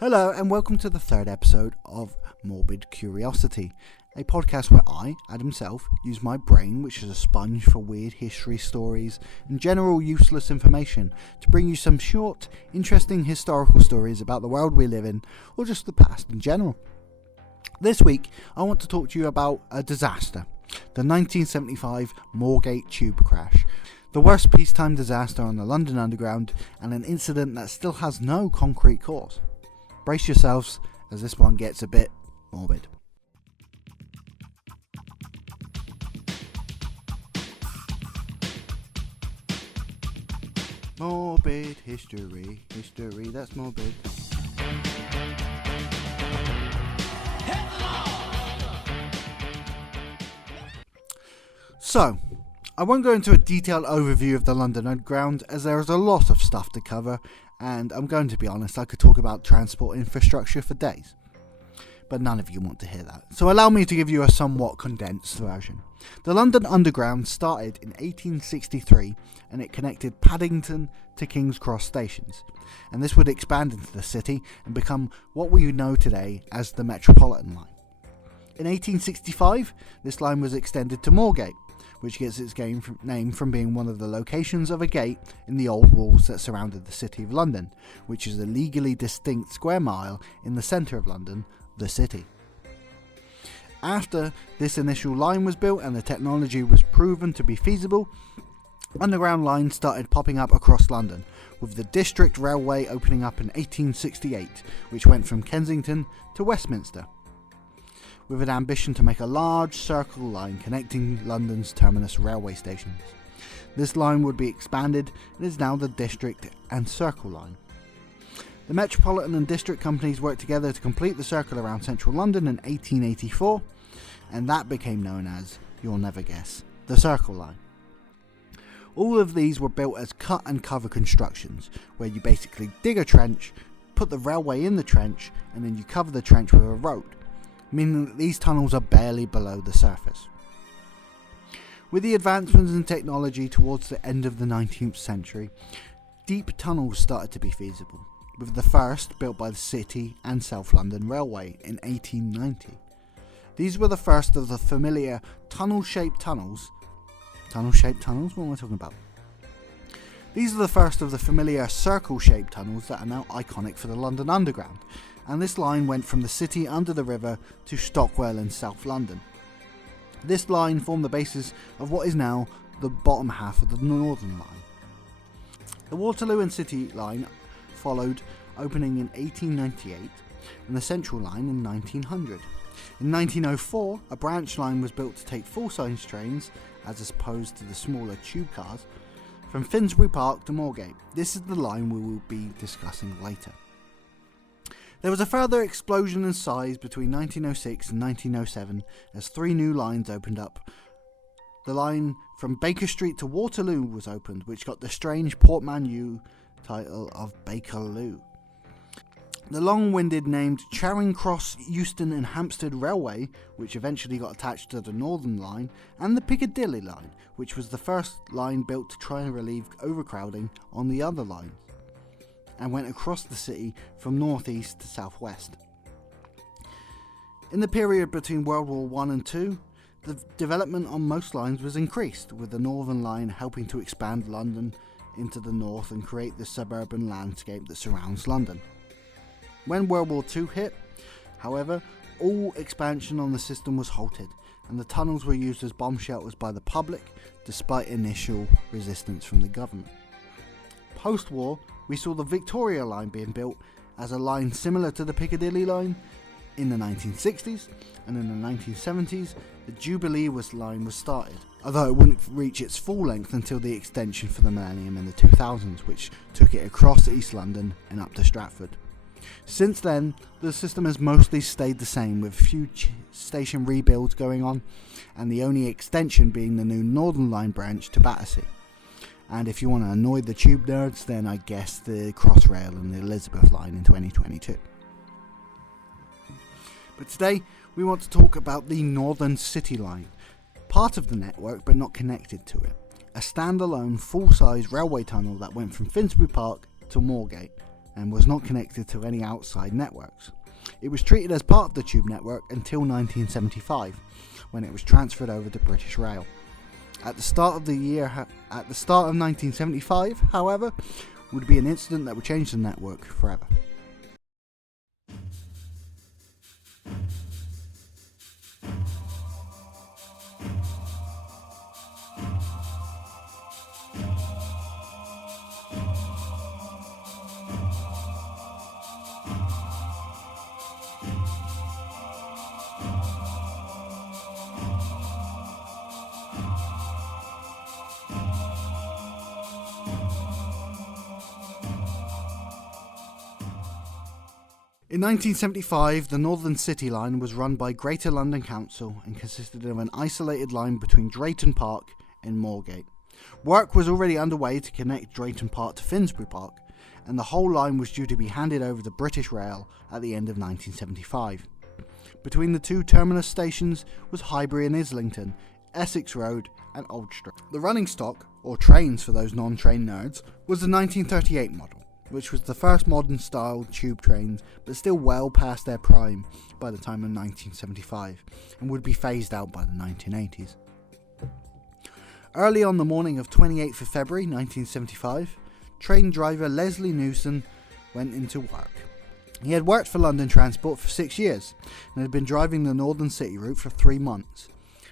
Hello and welcome to the third episode of Morbid Curiosity, a podcast where I, Adam Self, use my brain, which is a sponge for weird history stories and general useless information, to bring you some short, interesting historical stories about the world we live in, or just the past in general. This week, I want to talk to you about a disaster, the 1975 Moorgate tube crash, the worst peacetime disaster on the London Underground, and an incident that still has no concrete cause. Brace yourselves, as this one gets a bit morbid. Morbid history, that's morbid. So, I won't go into a detailed overview of the London Underground, as there is a lot of stuff to cover, and I'm going to be honest, I could talk about transport infrastructure for days. But none of you want to hear that, so allow me to give you a somewhat condensed version. The London Underground started in 1863, and it connected Paddington to King's Cross stations, and this would expand into the city and become what we know today as the Metropolitan line. In 1865, this line was extended to Moorgate, which gets its name from being one of the locations of a gate in the old walls that surrounded the City of London, which is a legally distinct square mile in the centre of London, the city. After this initial line was built and the technology was proven to be feasible, underground lines started popping up across London, with the District Railway opening up in 1868, which went from Kensington to Westminster, with an ambition to make a large circle line connecting London's terminus railway stations. This line would be expanded and is now the District and Circle line. The Metropolitan and District companies worked together to complete the circle around central London in 1884, and that became known as, you'll never guess, the Circle Line. All of these were built as cut and cover constructions, where you basically dig a trench, put the railway in the trench, and then you cover the trench with a road, meaning that these tunnels are barely below the surface. With the advancements in technology towards the end of the 19th century, deep tunnels started to be feasible, with the first built by the City and South London Railway in 1890. These were the first of the familiar tunnel-shaped tunnels. Tunnel-shaped tunnels? What am I talking about? These are the first of the familiar circle-shaped tunnels that are now iconic for the London Underground, and this line went from the city under the river to Stockwell in South London. This line formed the basis of what is now the bottom half of the Northern Line. The Waterloo and City line followed, opening in 1898, and the Central line in 1900. In 1904, a branch line was built to take full-size trains, as opposed to the smaller tube cars, from Finsbury Park to Moorgate. This is the line we will be discussing later. There was a further explosion in size between 1906 and 1907 as three new lines opened up. The line from Baker Street to Waterloo was opened, which got the strange portmanteau title of Bakerloo. The long-winded named Charing Cross, Euston and Hampstead Railway, which eventually got attached to the Northern Line, and the Piccadilly Line, which was the first line built to try and relieve overcrowding on the other lines, and went across the city from northeast to southwest. In the period between World War I and II, the development on most lines was increased, with the Northern Line helping to expand London into the north and create the suburban landscape that surrounds London. When World War II hit, however, all expansion on the system was halted, and the tunnels were used as bomb shelters by the public, despite initial resistance from the government. Post-war, we saw the Victoria Line being built as a line similar to the Piccadilly Line in the 1960s, and in the 1970s, the Jubilee line was started, although it wouldn't reach its full length until the extension for the millennium in the 2000s, which took it across East London and up to Stratford. Since then, the system has mostly stayed the same, with a few station rebuilds going on, and the only extension being the new Northern Line branch to Battersea. And if you want to annoy the tube nerds, then I guess the Crossrail and the Elizabeth line in 2022. But today, we want to talk about the Northern City line, part of the network but not connected to it. A standalone full-size railway tunnel that went from Finsbury Park to Moorgate, and was not connected to any outside networks. It was treated as part of the tube network until 1975, when it was transferred over to British Rail. At the start of 1975, however, would be an incident that would change the network forever. In 1975, the Northern City Line was run by Greater London Council and consisted of an isolated line between Drayton Park and Moorgate. Work was already underway to connect Drayton Park to Finsbury Park, and the whole line was due to be handed over to British Rail at the end of 1975. Between the two terminus stations was Highbury and Islington, Essex Road and Old Street. The running stock, or trains for those non-train nerds, was the 1938 model, which was the first modern-style tube trains, but still well past their prime by the time of 1975, and would be phased out by the 1980s. Early on the morning of 28th of February 1975, train driver Leslie Newson went into work. He had worked for London Transport for 6 years, and had been driving the Northern City route for 3 months.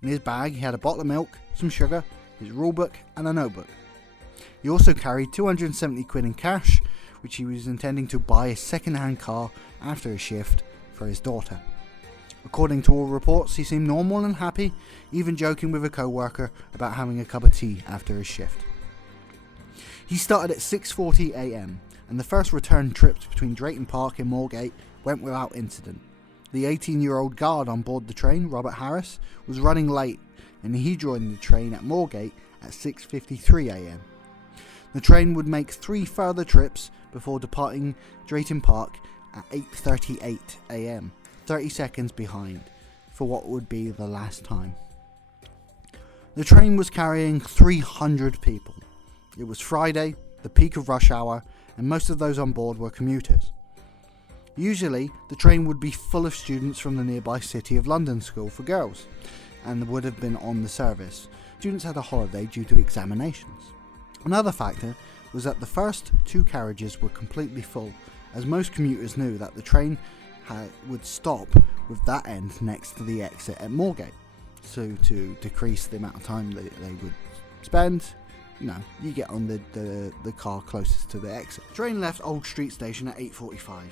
In his bag he had a bottle of milk, some sugar, his rulebook and a notebook. He also carried 270 quid in cash, which he was intending to buy a second-hand car after his shift for his daughter. According to all reports, he seemed normal and happy, even joking with a co-worker about having a cup of tea after his shift. He started at 6:40 a.m, and the first return trips between Drayton Park and Moorgate went without incident. The 18-year-old guard on board the train, Robert Harris, was running late, and he joined the train at Moorgate at 6:53 a.m. The train would make 3 further trips before departing Drayton Park at 8:38 a.m, 30 seconds behind, for what would be the last time. The train was carrying 300 people. It was Friday, the peak of rush hour, and most of those on board were commuters. Usually, the train would be full of students from the nearby City of London School for Girls, and would have been on the service. Students had a holiday due to examinations. Another factor was that the first 2 carriages were completely full, as most commuters knew that the train would stop with that end next to the exit at Moorgate. So to decrease the amount of time that they would spend, you get on the car closest to the exit. The train left Old Street Station at 8:45.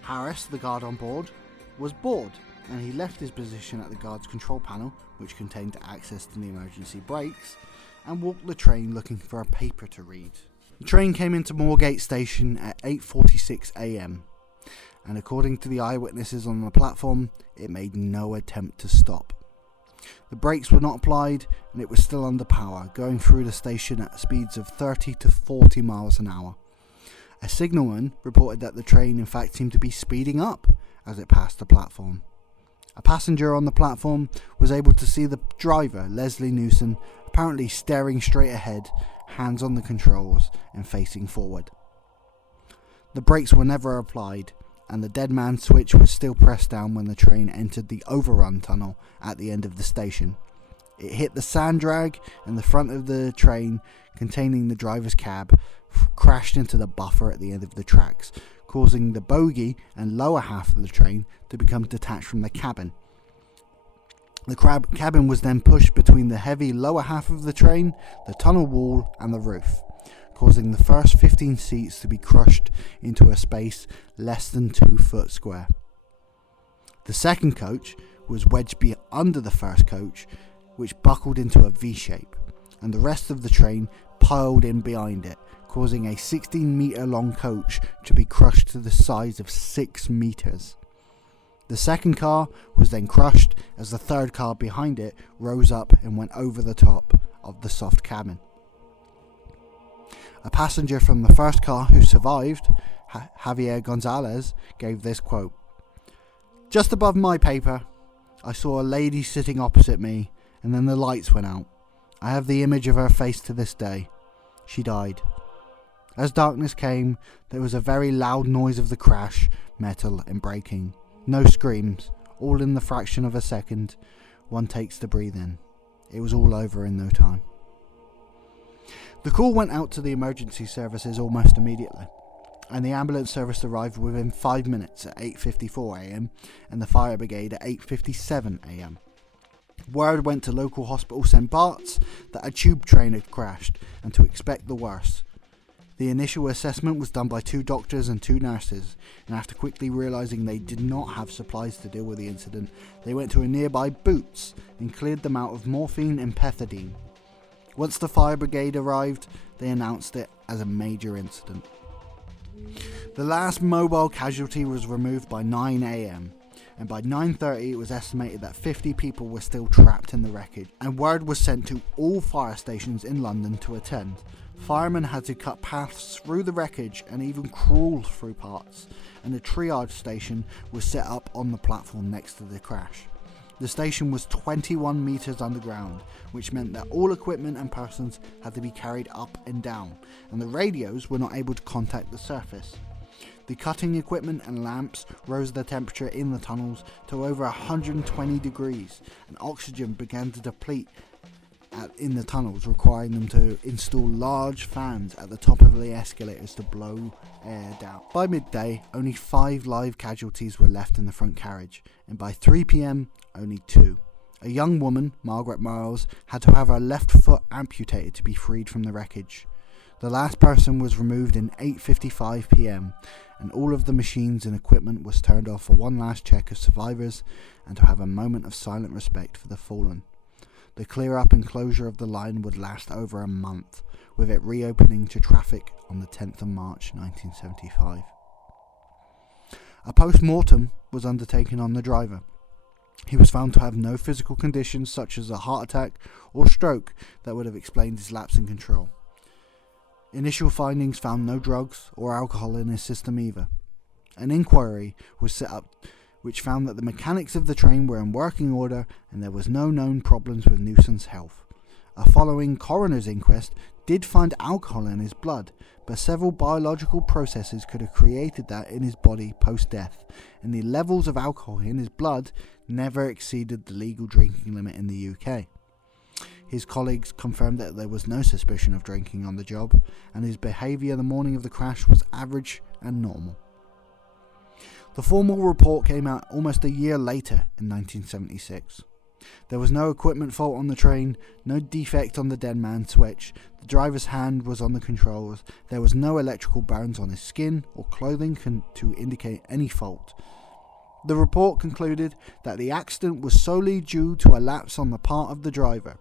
Harris, the guard on board, was bored, and he left his position at the guard's control panel, which contained access to the emergency brakes, and walked the train looking for a paper to read. The train came into Moorgate Station at 8:46 a.m, and according to the eyewitnesses on the platform, it made no attempt to stop. The brakes were not applied, and it was still under power, going through the station at speeds of 30 to 40 miles an hour. A signalman reported that the train in fact seemed to be speeding up as it passed the platform. A passenger on the platform was able to see the driver, Leslie Newson, apparently staring straight ahead, hands on the controls and facing forward. The brakes were never applied, and the dead man switch was still pressed down when the train entered the overrun tunnel at the end of the station. It hit the sand drag, and the front of the train, containing the driver's cab, crashed into the buffer at the end of the tracks, causing the bogie and lower half of the train to become detached from the cabin. The cabin was then pushed between the heavy lower half of the train, the tunnel wall and the roof, causing the first 15 seats to be crushed into a space less than 2 foot square. The second coach was wedged under the first coach, which buckled into a V-shape, and the rest of the train piled in behind it, causing a 16-metre long coach to be crushed to the size of 6 metres. The second car was then crushed as the third car behind it rose up and went over the top of the soft cabin. A passenger from the first car who survived, Javier Gonzalez, gave this quote: "Just above my paper, I saw a lady sitting opposite me, and then the lights went out. I have the image of her face to this day. She died. As darkness came, there was a very loud noise of the crash, metal and breaking. No screams, all in the fraction of a second one takes to breathe in. It was all over in no time. The call went out to the emergency services almost immediately, and the ambulance service arrived within 5 minutes at 8:54 a.m. and the fire brigade at 8:57 a.m. Word went to local hospital St Bart's that a tube train had crashed and to expect the worst. The initial assessment was done by 2 doctors and 2 nurses, and after quickly realising they did not have supplies to deal with the incident, they went to a nearby Boots and cleared them out of morphine and pethidine. Once the fire brigade arrived, they announced it as a major incident. The last mobile casualty was removed by 9 a.m, and by 9:30 it was estimated that 50 people were still trapped in the wreckage, and word was sent to all fire stations in London to attend. Firemen had to cut paths through the wreckage and even crawl through parts, and a triage station was set up on the platform next to the crash. The station was 21 metres underground, which meant that all equipment and persons had to be carried up and down, and the radios were not able to contact the surface. The cutting equipment and lamps rose the temperature in the tunnels to over 120 degrees, and oxygen began to deplete in the tunnels, requiring them to install large fans at the top of the escalators to blow air down. By midday, only 5 live casualties were left in the front carriage, and by 3 p.m, only 2. A young woman, Margaret Miles, had to have her left foot amputated to be freed from the wreckage. The last person was removed in 8:55 p.m, and all of the machines and equipment was turned off for one last check of survivors and to have a moment of silent respect for the fallen. The clear-up and closure of the line would last over a month, with it reopening to traffic on the 10th of March 1975. A post-mortem was undertaken on the driver. He was found to have no physical conditions such as a heart attack or stroke that would have explained his lapse in control. Initial findings found no drugs or alcohol in his system either. An inquiry was set up which found that the mechanics of the train were in working order and there was no known problems with Newson's health. A following coroner's inquest did find alcohol in his blood, but several biological processes could have created that in his body post-death, and the levels of alcohol in his blood never exceeded the legal drinking limit in the UK. His colleagues confirmed that there was no suspicion of drinking on the job, and his behaviour the morning of the crash was average and normal. The formal report came out almost a year later in 1976. There was no equipment fault on the train, no defect on the dead man switch, the driver's hand was on the controls, there was no electrical burns on his skin or clothing to indicate any fault. The report concluded that the accident was solely due to a lapse on the part of the driver.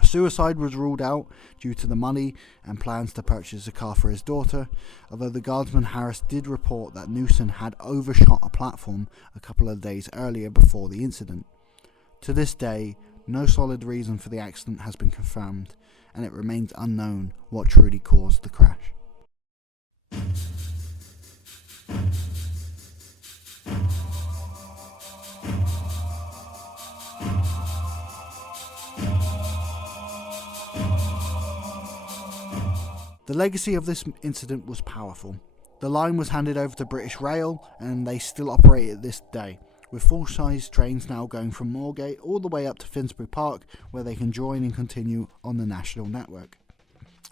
Suicide was ruled out due to the money and plans to purchase a car for his daughter, although the guardsman Harris did report that Newson had overshot a platform a couple of days earlier before the incident. To this day, no solid reason for the accident has been confirmed, and it remains unknown what truly caused the crash. The legacy of this incident was powerful. The line was handed over to British Rail and they still operate it this day, with full-size trains now going from Moorgate all the way up to Finsbury Park, where they can join and continue on the national network.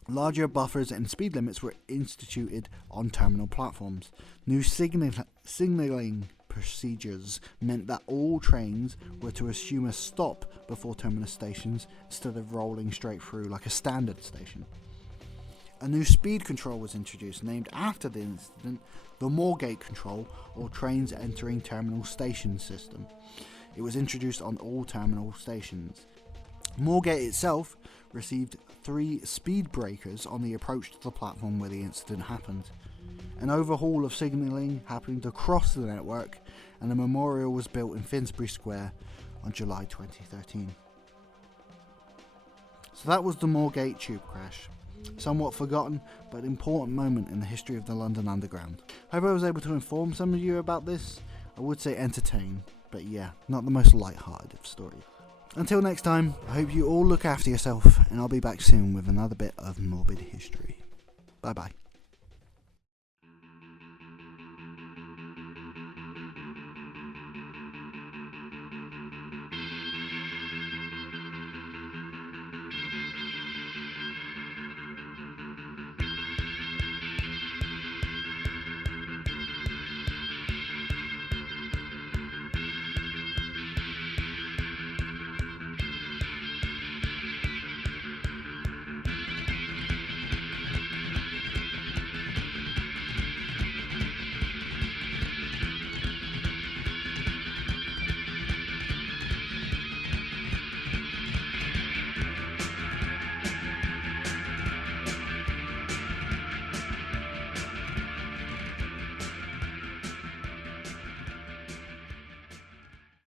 Larger buffers and speed limits were instituted on terminal platforms. New signalling procedures meant that all trains were to assume a stop before terminus stations instead of rolling straight through like a standard station. A new speed control was introduced, named after the incident, the Moorgate Control, or Trains Entering Terminal Station system. It was introduced on all terminal stations. Moorgate itself received 3 speed breakers on the approach to the platform where the incident happened. An overhaul of signalling happened across the network, and a memorial was built in Finsbury Square on July 2013. So that was the Moorgate tube crash. Somewhat forgotten, but important moment in the history of the London Underground. Hope I was able to inform some of you about this. I would say entertain, but yeah, not the most light-hearted of stories. Until next time, I hope you all look after yourself, and I'll be back soon with another bit of morbid history. Bye bye.